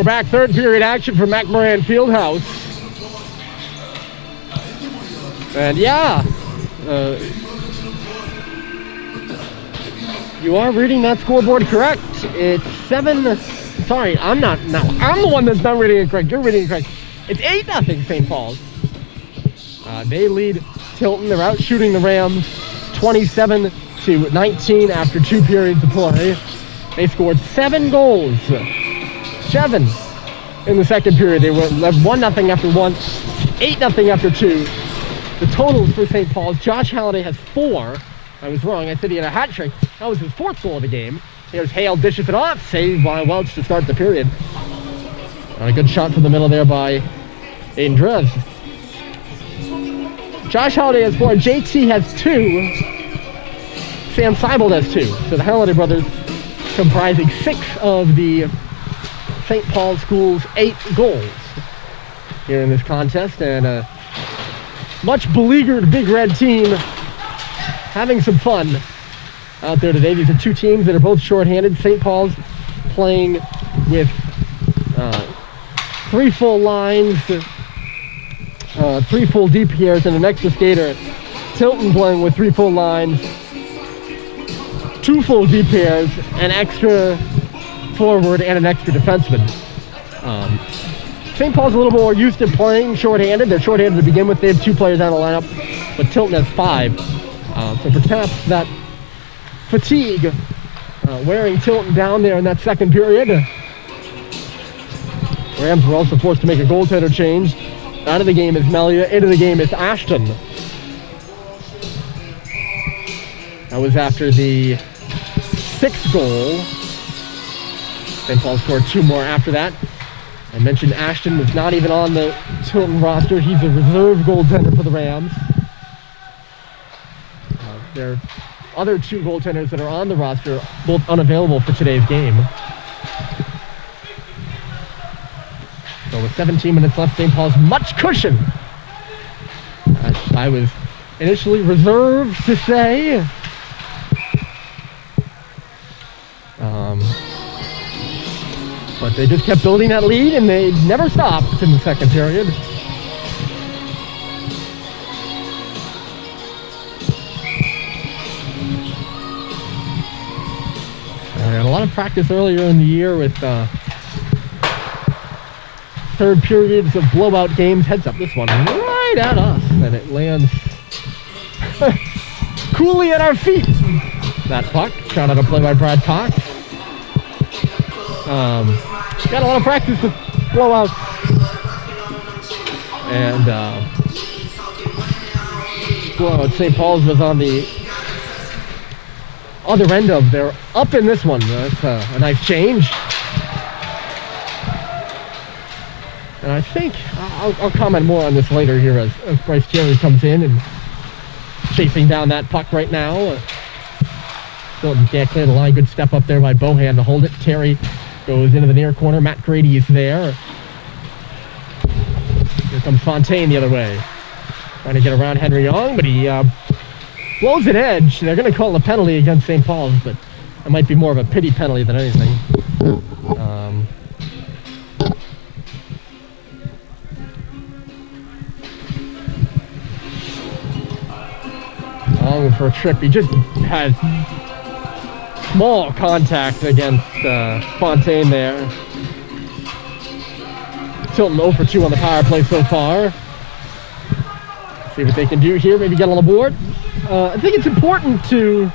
We're back, third period action from MacMorran Fieldhouse. And yeah, you are reading that scoreboard correct. It's 7, sorry, I'm the one that's not reading it correct. You're reading it correct. It's 8-0 St. Paul's. They lead Tilton. They're out shooting the Rams 27-19 after 2 periods of play. They scored 7 goals. 7 in the second period. They were left 1-0 after 1, 8-0 after 2. The totals for St. Paul's: Josh Halliday has 4. I was wrong. I said he had a hat trick. That was his 4th goal of the game. Here's Hale, dishes it off, saved by Welch to start the period. A good shot from the middle there by Aiden Drez. Josh Halliday has 4. JT has 2. Sam Seibold has 2. So the Halliday brothers comprising 6 of the St. Paul School's 8 goals here in this contest. And a much beleaguered Big Red team having some fun out there today. These are 2 teams that are both shorthanded. St. Paul's playing with 3 full lines, 3 full DPRs and an extra skater. Tilton playing with 3 full lines, 2 full DPRs, an extra forward, and an extra defenseman. St. Paul's a little more used to playing shorthanded. They're shorthanded to begin with. They have 2 players on the lineup, but Tilton has 5. So perhaps that fatigue wearing Tilton down there in that second period. Rams were also forced to make a goaltender change. Out of the game is Melia, into the game is Ashton. That was after the 6th goal. St. Paul scored 2 more after that. I mentioned Ashton was not even on the Tilton roster. He's a reserve goaltender for the Rams. There are other 2 goaltenders that are on the roster, both unavailable for today's game. So with 17 minutes left, St. Paul's much cushion. I was initially reserved to say. But they just kept building that lead, and they never stopped in the second period. I had a lot of practice earlier in the year with third periods of blowout games. Heads up, this one right at us, and it lands coolly at our feet. That puck, shot out of play by Brad Cox. Got a lot of practice with blowouts. And blowout. St. Paul's was on the other end of. They're up in this one. That's a nice change. And I think I'll comment more on this later here as Bryce Taylor comes in and chasing down that puck right now. Tilton can't clear the line. Good step up there by Bohan to hold it. Terry goes into the near corner. Matt Grady is there. Here comes Fontaine the other way. Trying to get around Henry Young, but he blows an edge. They're going to call a penalty against St. Paul's, but it might be more of a pity penalty than anything. Long for a trip. He just had small contact against Fontaine there. Tilton 0 for 2 on the power play so far. See what they can do here. Maybe get on the board. I think it's important to...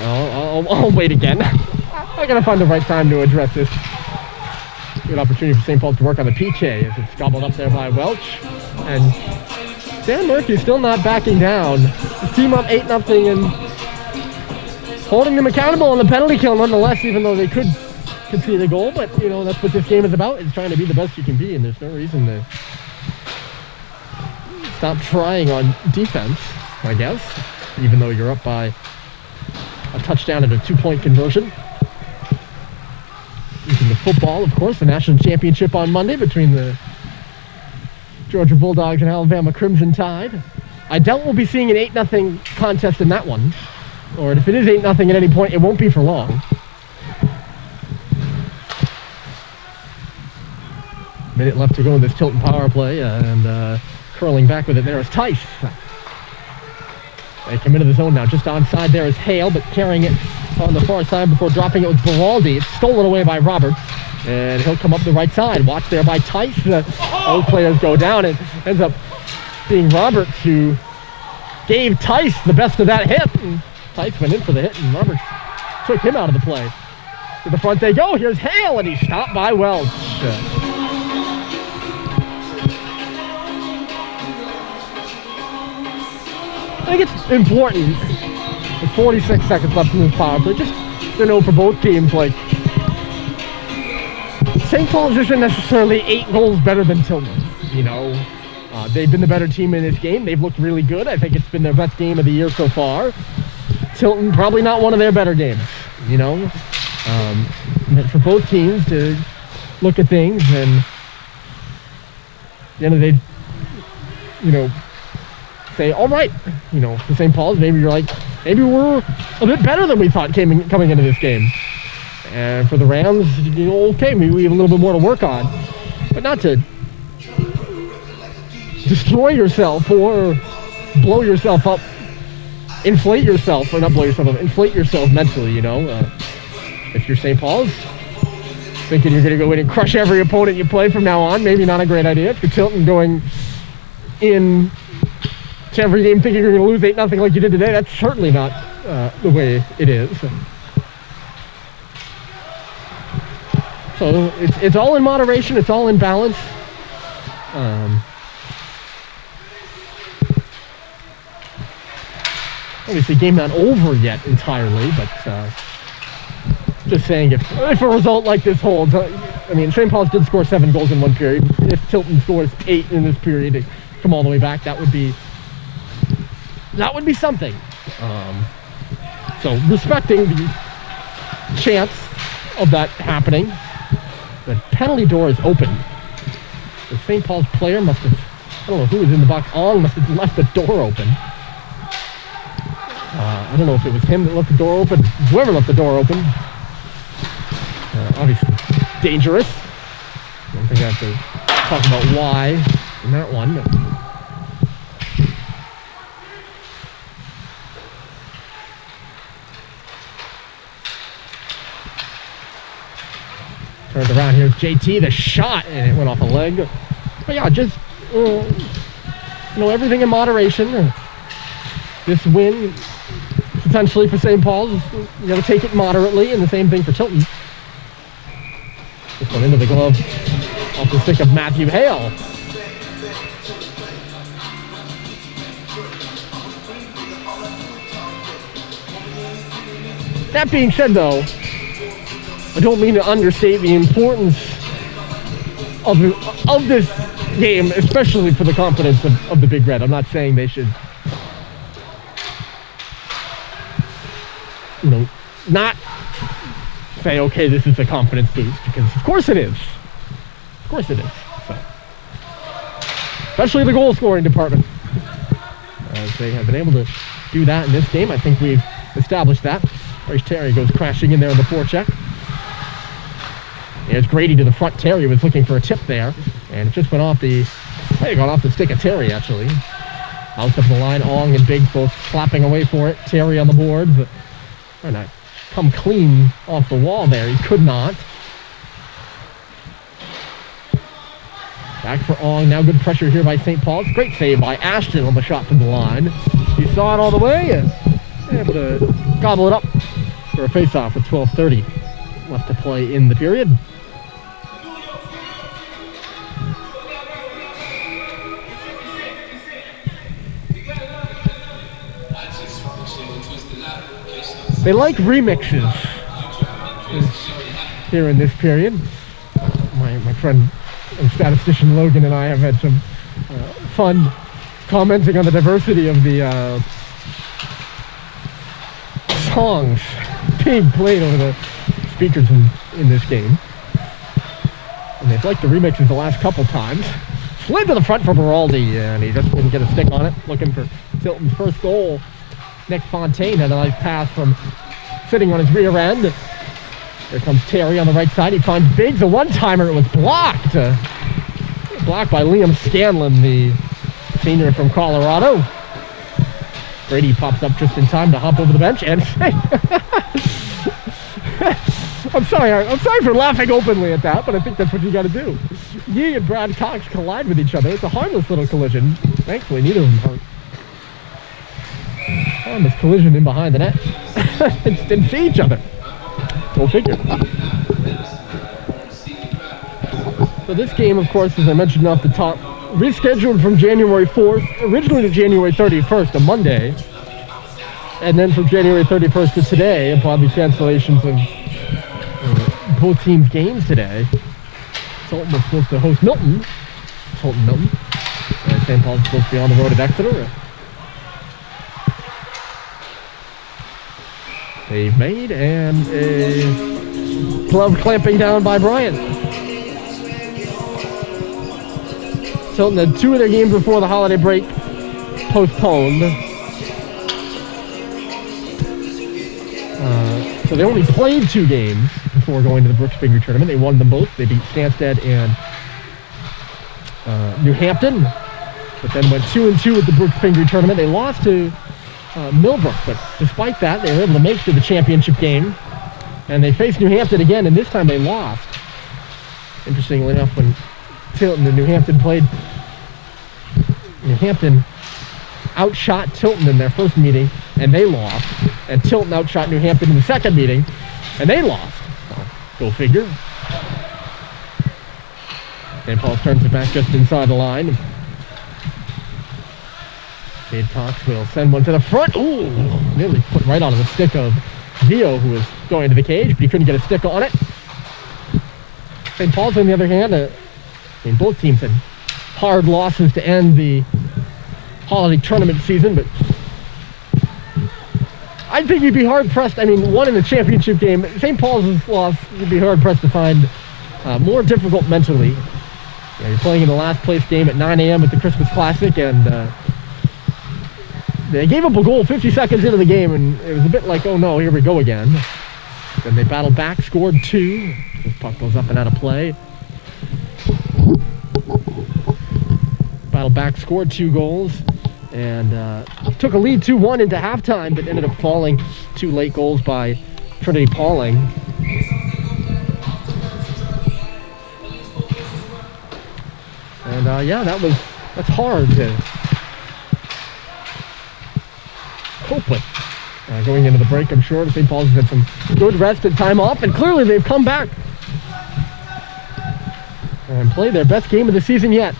I'll wait again. I gotta find the right time to address this. Good opportunity for St. Paul to work on the PK as it's gobbled up there by Welch. And Dan Murphy still not backing down. His team up 8-0 and holding them accountable on the penalty kill nonetheless, even though they could concede a goal. But, you know, that's what this game is about, is trying to be the best you can be, and there's no reason to stop trying on defense, I guess, even though you're up by a touchdown and a 2-point conversion. Using the football, of course, the national championship on Monday between the Georgia Bulldogs and Alabama Crimson Tide. I doubt we'll be seeing an 8-0 contest in that one. Or if it is 8-0 at any point, it won't be for long. Minute left to go in this Tilton power play, and curling back with it there is Tice. They come into the zone now. Just onside there is Hale, but carrying it on the far side before dropping it with Baraldi. It's stolen away by Roberts, and he'll come up the right side. Watched there by Tice. Both players go down. It ends up being Roberts who gave Tice the best of that hit. And Tice went in for the hit, and Roberts took him out of the play. To the front they go. Here's Hale, and he's stopped by Welch. I think it's important with 46 seconds left in this power play, just to know for both teams, like, St. Paul's isn't necessarily 8 goals better than Tilton, you know. They've been the better team in this game. They've looked really good. I think it's been their best game of the year so far. Tilton, probably not one of their better games, you know. For both teams to look at things and at the end of the day, you know, say, all right, you know, for St. Paul's, maybe you're like, maybe we're a bit better than we thought coming into this game. And for the Rams, you know, okay, maybe we have a little bit more to work on. But not to destroy yourself or blow yourself up, inflate yourself, or not blow yourself up, inflate yourself mentally, you know. If you're St. Paul's, thinking you're going to go in and crush every opponent you play from now on, maybe not a great idea. If you're Tilton going in to every game thinking you're going to lose 8-0 like you did today, that's certainly not the way it is. So it's all in moderation, it's all in balance. Obviously, game not over yet entirely, but just saying, if a result like this holds, I mean, St. Paul's did score 7 goals in one period. If Tilton scores 8 in this period to come all the way back, that would be something. So respecting the chance of that happening, the penalty door is open. The St. Paul's player must have, I don't know who was in the box, Ong must have left the door open. I don't know if it was him that left the door open, whoever left the door open. Obviously dangerous. I don't think I have to talk about why in that one. But turned around, here's JT, the shot, and it went off a leg. But yeah, just, you know, everything in moderation. This win, potentially for St. Paul's, you got to take it moderately, and the same thing for Tilton. This one into the glove off the stick of Matthew Hale. That being said, though, I don't mean to understate the importance of this game, especially for the confidence of the Big Red. I'm not saying they should, you know, not say, okay, this is a confidence boost, because of course it is. Of course it is. So, especially the goal scoring department. As they have been able to do that in this game, I think we've established that. Bryce Terry goes crashing in there on the forecheck. There's Grady to the front. Terry was looking for a tip there, and it just went off the, might have gone off the stick of Terry, actually. Out of the line, Ong and Biggs both slapping away for it. Terry on the boards, but trying to come clean off the wall there. He could not. Back for Ong. Now good pressure here by St. Paul's. Great save by Ashton on the shot from the line. He saw it all the way and able to gobble it up for a face-off with 12:30 left to play in the period. They like remixes here in this period. My friend and statistician Logan and I have had some fun commenting on the diversity of the songs being played over the speakers in this game. And they've liked the remixes the last couple times. Slid to the front for Baraldi, and he just couldn't get a stick on it. Looking for Tilton's first goal. Nick Fontaine had a nice pass from sitting on his rear end. There comes Terry on the right side. He finds Biggs, a one-timer. It was blocked. Blocked by Liam Scanlon, the senior from Colorado. Brady pops up just in time to hop over the bench and I'm sorry for laughing openly at that, but I think that's what you got to do. Yee and Brad Cox collide with each other. It's a harmless little collision. Thankfully, neither of them hurt. Harmless collision in behind the net. Didn't see each other. Go figure. So this game, of course, as I mentioned off the top, rescheduled from January 4th, originally to January 31st, a Monday, and then from January 31st to today, upon the cancellations of both teams' games today. Tilton was supposed to host Milton. Tilton. St. Paul's supposed to be on the road at Exeter. They've made, and a glove clamping down by Bryant. Tilton had 2 of their games before the holiday break postponed. So they only played 2 games before going to the Brooks Figure tournament. They won them both. They beat Stansted and New Hampton, but then went 2-2 at the Brooks Figure tournament. They lost to Millbrook, but despite that, they were able to make it to the championship game, and they faced New Hampton again, and this time they lost. Interestingly enough, when Tilton and New Hampton played, New Hampton outshot Tilton in their first meeting, and they lost. And Tilton outshot New Hampton in the second meeting, and they lost. So, go figure. St. Paul's turns it back just inside the line. Dave Cox will send one to the front. Ooh, nearly put right onto the stick of Zio, who was going to the cage, but he couldn't get a stick on it. St. Paul's, on the other hand, both teams had hard losses to end the holiday tournament season, but I think you'd be hard-pressed. I mean, one in the championship game. St. Paul's loss, you'd be hard-pressed to find more difficult mentally. You're playing in the last place game at 9 a.m. at the Christmas Classic, and they gave up a goal 50 seconds into the game, and it was a bit like, oh no, here we go again. Then they battled back, scored 2. This puck goes up and out of play. Battled back, scored 2 goals, and took a lead 2-1 into halftime, but ended up falling 2 late goals by Trinity Pauling. And yeah, that's hard to cope with. Going into the break, I'm sure St. Paul's has had some good rest and time off, and clearly they've come back and played their best game of the season yet.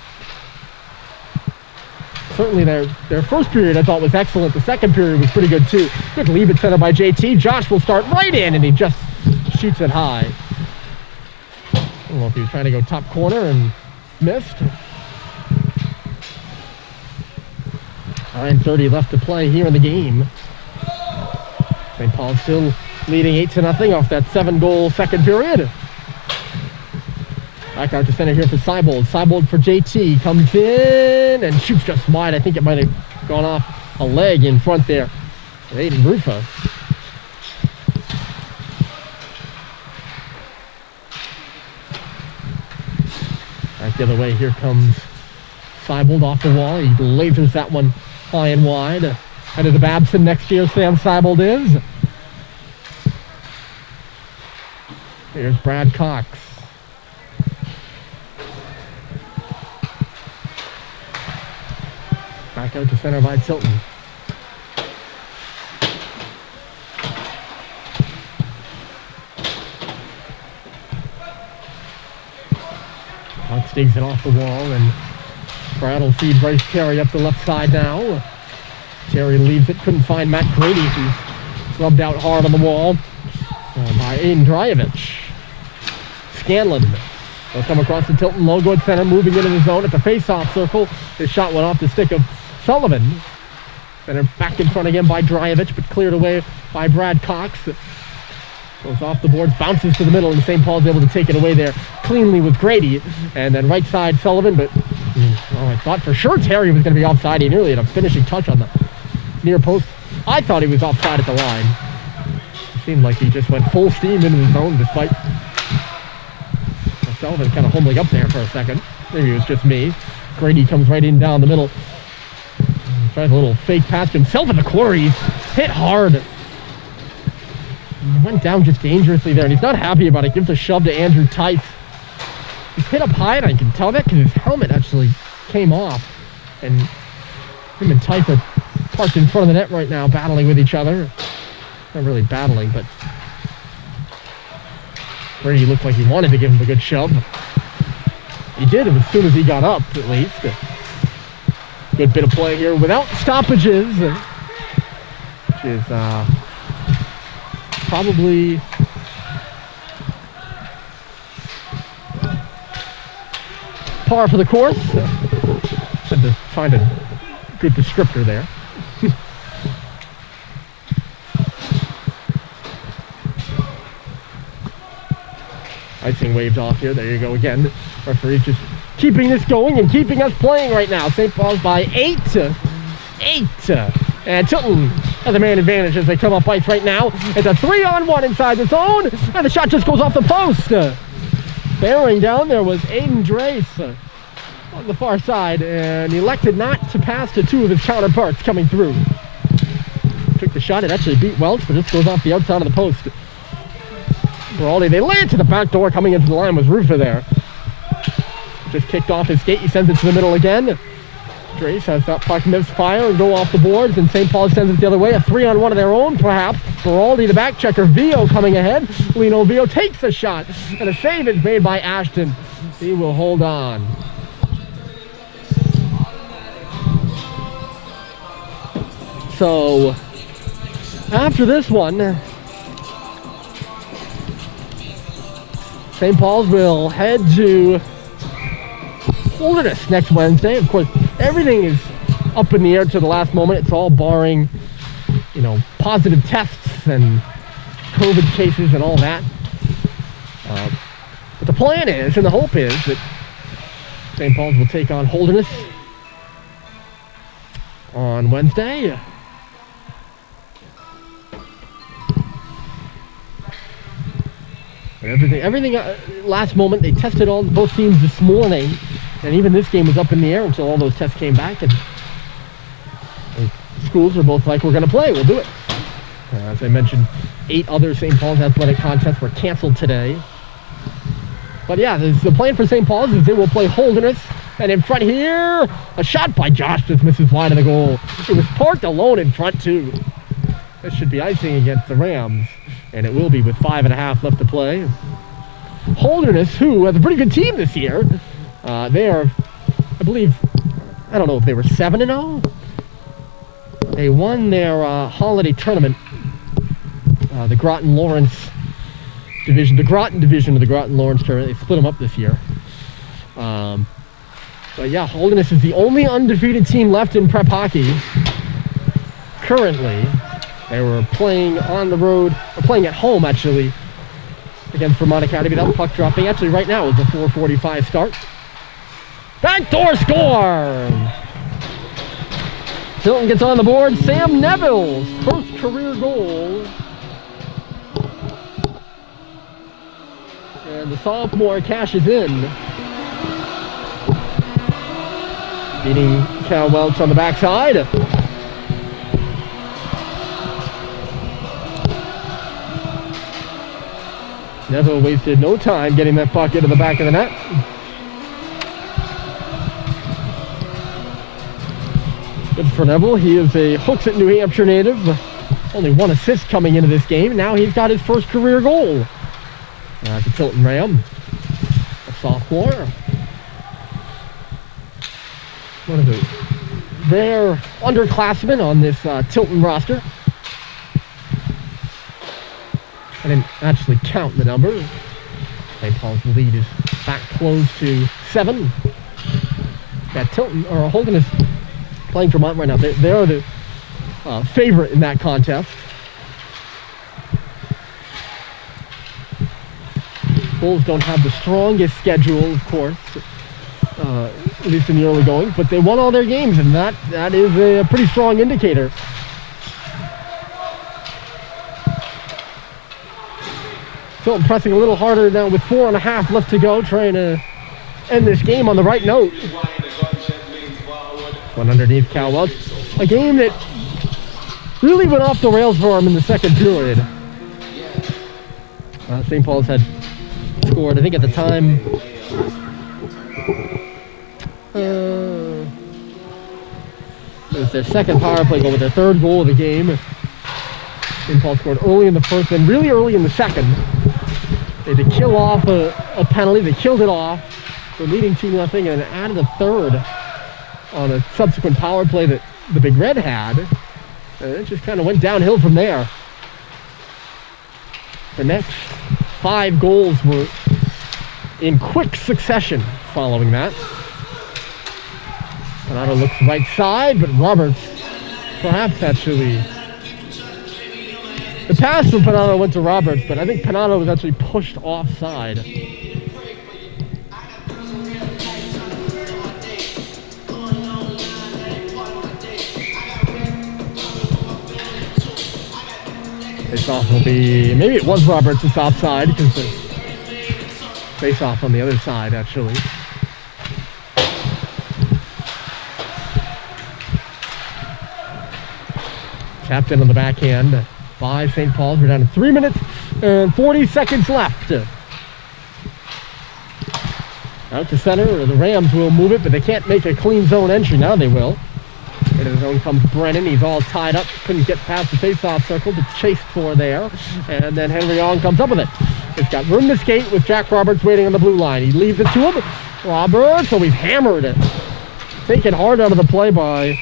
Certainly their first period I thought was excellent. The second period was pretty good too. Good lead at center by JT. Josh will start right in, and he just shoots it high. I don't know if he was trying to go top corner and missed. 9:30 left to play here in the game. St. Paul still leading 8-0 off that 7-goal second period. Back out to center here for Seibold. Seibold for JT. Comes in and shoots just wide. I think it might have gone off a leg in front there. Aiden Rufa. Back the other way. Here comes Seibold off the wall. He lasers that one high and wide. Head of the Babson next year, Sam Seibold is. Here's Brad Cox. Back out to center by Tilton. Cox digs it off the wall, and Brad will feed Bryce Terry up the left side now. Terry leaves it, couldn't find Matt Grady, who's rubbed out hard on the wall by Aiden Drajevich. Scanlon will come across the Tilton logo at center, moving into the zone at the face-off circle. His shot went off the stick of Sullivan. Center back in front again by Drajevich, but cleared away by Brad Cox. Goes off the boards, bounces to the middle, and St. Paul's able to take it away there cleanly with Grady. And then right side Sullivan, but I thought for sure Terry was going to be offside. He nearly had a finishing touch on the near post. I thought he was offside at the line. It seemed like he just went full steam into the zone despite Sullivan kind of homeling up there for a second. Maybe it was just me. Grady comes right in down the middle. Tries a little fake pass to himself in the corner. He's hit hard. He went down just dangerously there, and he's not happy about it. Gives a shove to Andrew Tice. He's hit up high, and I can tell that because his helmet actually came off. And him and Tice are parked in front of the net right now, battling with each other. Not really battling, but Brady looked like he wanted to give him a good shove. He did as soon as he got up, at least. Good bit of play here without stoppages, which is probably par for the course. Had to find a good descriptor there. Icing waved off here. There you go again. Referee's just keeping this going and keeping us playing right now. St. Paul's by 8. And Tilton has a man advantage as they come up ice right now. It's a 3-on-1 inside the zone. And the shot just goes off the post. Bearing down there was Aiden Drace on the far side. And elected not to pass to two of his counterparts coming through. Took the shot. It actually beat Welch, but just goes off the outside of the post. Beraldi, they lay it to the back door. Coming into the line was Rufa there. Just kicked off his skate. He sends it to the middle again. Drace has that puck misfire and go off the boards, and St. Paul sends it the other way. A 3-on-1 of their own, perhaps. Beraldi, the back checker. Vio coming ahead. Lino Vio takes the shot, and a save is made by Ashton. He will hold on. So, after this one, St. Paul's will head to Holderness next Wednesday. Of course, everything is up in the air to the last moment. It's all barring, positive tests and COVID cases and all that. But the plan is, and the hope is, that St. Paul's will take on Holderness on Wednesday. And everything last moment. They tested both teams this morning, and even this game was up in the air until all those tests came back, and schools are both like, we're going to play, we'll do it. As I mentioned, 8 other St. Paul's athletic contests were canceled today. But yeah, the plan for St. Paul's is they will play Holderness, and in front here, a shot by Josh just misses wide of the goal. It was parked alone in front too. This should be icing against the Rams. And it will be with 5.5 left to play. Holderness, who has a pretty good team this year. They are, I believe, I don't know if they were 7-0. They won their holiday tournament. The Groton-Lawrence division, the Groton division of the Groton-Lawrence tournament. They split them up this year. But yeah, Holderness is the only undefeated team left in prep hockey currently. They were playing on the road, or playing at home actually, against Vermont Academy. That puck dropping actually right now is a 4:45 start. Backdoor score! Tilton gets on the board. Sam Neville's first career goal. And the sophomore cashes in. Beating Cal Welch on the backside. Neville wasted no time getting that puck into the back of the net. Good for Neville. He is a Hooksett, New Hampshire native. Only 1 assist coming into this game. Now he's got his first career goal. That's a Tilton Ram, a sophomore. One of the rare underclassmen on this Tilton roster. I didn't actually count the number. St. Paul's lead is back close to 7. Got Tilton, or Holderness, playing Vermont right now. They're the favorite in that contest. Bulls don't have the strongest schedule, of course, at least in the early going, but they won all their games, and that is a pretty strong indicator. Tilton pressing a little harder now with 4.5 left to go, trying to end this game on the right note. One underneath Cal Welch. A game that really went off the rails for him in the second period. St. Paul's had scored, I think at the time, it was their second power play goal, with their third goal of the game. St. Paul scored early in the first, then really early in the second. They had to kill off a penalty. They killed it off. They're leading 2-0 and added a third on a subsequent power play that the Big Red had. And it just kind of went downhill from there. The next 5 goals were in quick succession following that. Panado looks right side, but Roberts perhaps actually... The pass from Panado went to Roberts, but I think Panado was actually pushed offside. Face-off will be... Maybe it was Roberts that's offside, because the face-off on the other side, actually. Tapped in on the backhand by St. Paul's. We're down to 3 minutes and 40 seconds left. Out to center, the Rams will move it, but they can't make a clean zone entry. Now they will. Into the zone comes Brennan. He's all tied up. Couldn't get past the face-off circle, but chased for there. And then Henry Young comes up with it. It's got room to skate with Jack Roberts waiting on the blue line. He leaves it to him. Roberts, so he's hammered it. Taken hard out of the play by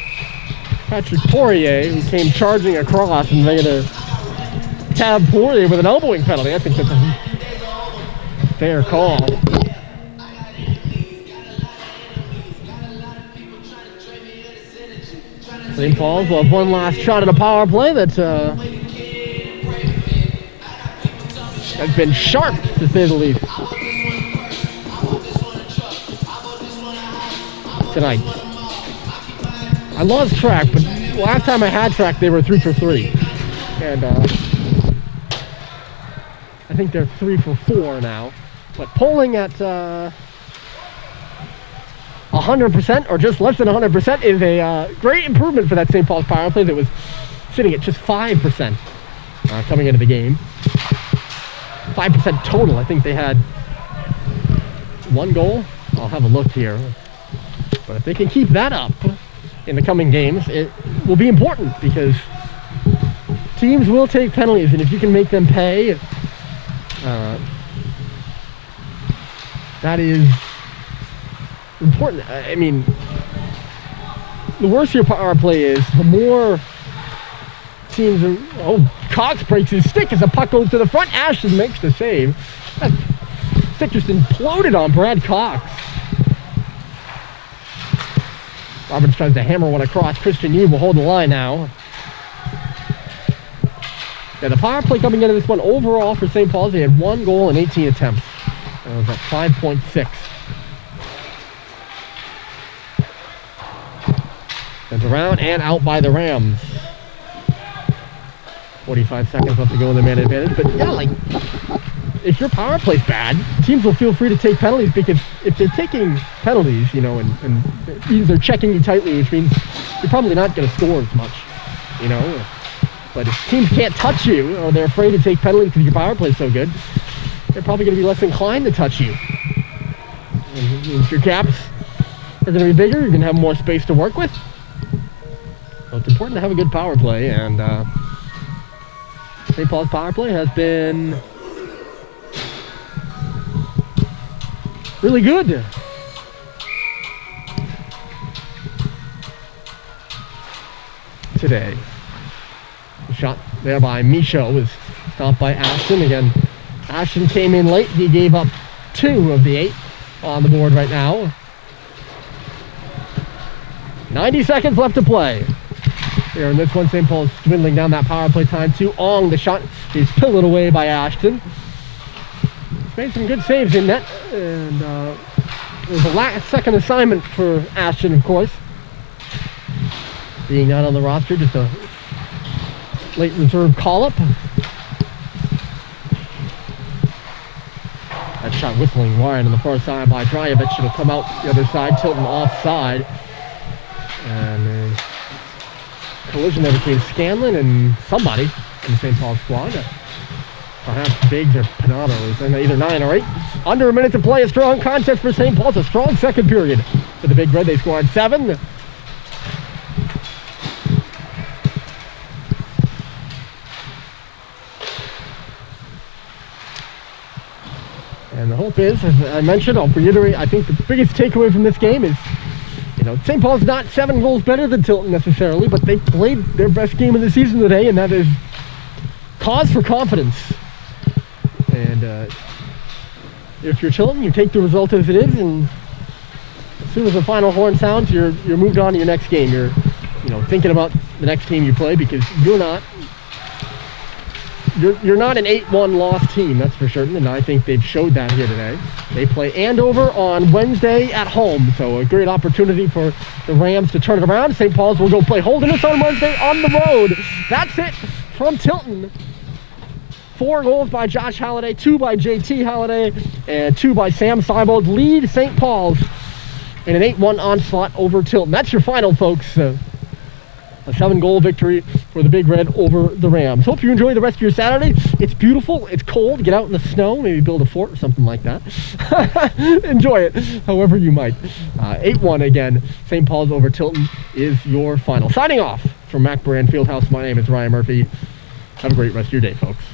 Patrick Poirier, who came charging across, and they're going to tab Poirier with an elbowing penalty. I think that's a fair call. St. Paul's will have one last shot at a power play that has been sharp, to say the least, tonight. I lost track, but last time I had track, they were 3 for 3. And I think they're 3 for 4 now. But polling at 100% or just less than 100% is a great improvement for that St. Paul's power play that was sitting at just 5% coming into the game. 5% total. I think they had 1 goal. I'll have a look here. But if they can keep that up in the coming games, it will be important, because teams will take penalties, and if you can make them pay, that is important. I mean, the worse your power play is, the more teams are... Oh, Cox breaks his stick as the puck goes to the front. Ashton makes the save. That stick just imploded on Brad Cox. Roberts tries to hammer one across. Christian Yee will hold the line now. Yeah, the power play coming into this one overall for St. Paul's, they had 1 goal and 18 attempts. That was at 5.6. Sent around and out by the Rams. 45 seconds left to go in the man advantage. But yeah, like, if your power play's bad, teams will feel free to take penalties, because if they're taking penalties, you know, and means they're checking you tightly, which means you're probably not going to score as much, you know. But if teams can't touch you, or they're afraid to take penalties because your power play's so good, they're probably going to be less inclined to touch you. And if your gaps are going to be bigger, you're going to have more space to work with. So it's important to have a good power play, and St. Paul's power play has been really good. Today. The shot there by Michaud was stopped by Ashton. Again, Ashton came in late. He gave up 2 of the 8 on the board right now. 90 seconds left to play. Here in this one, St. Paul's dwindling down that power play time to Ong. The shot is pillowed away by Ashton. He's made some good saves in net, and there's a last second assignment for Ashton, of course. Being not on the roster, just a late reserve call-up. That shot whistling wide on the far side by Drajovic. It'll come out the other side. Tilton offside. And a collision there between Scanlon and somebody in the St. Paul squad. Perhaps Biggs or Panatos. And either 9 or 8. Under a minute to play. A strong contest for St. Paul's. A strong second period for the Big Red. They scored 7. And the hope is, as I mentioned, I'll reiterate, I think the biggest takeaway from this game is, you know, St. Paul's not 7 goals better than Tilton necessarily, but they played their best game of the season today, and that is cause for confidence. And if you're Tilton, you take the result as it is, and as soon as the final horn sounds, you're moved on to your next game. You're, you know, thinking about the next team you play, because you're not an 8-1 loss team, that's for certain, and I think they've showed that here today. They play Andover on Wednesday at home, so a great opportunity for the Rams to turn it around. St. Paul's will go play Holderness on Wednesday on the road. That's it from Tilton. 4 goals by Josh Halliday, 2 by JT Halliday, and 2 by Sam Seibold lead St. Paul's in an 8-1 onslaught over Tilton. That's your final, folks. A 7-goal victory for the Big Red over the Rams. Hope you enjoy the rest of your Saturday. It's beautiful. It's cold. Get out in the snow. Maybe build a fort or something like that. Enjoy it however you might. 8-1 again. St. Paul's over Tilton is your final. Signing off from MacMorran Fieldhouse, my name is Ryan Murphy. Have a great rest of your day, folks.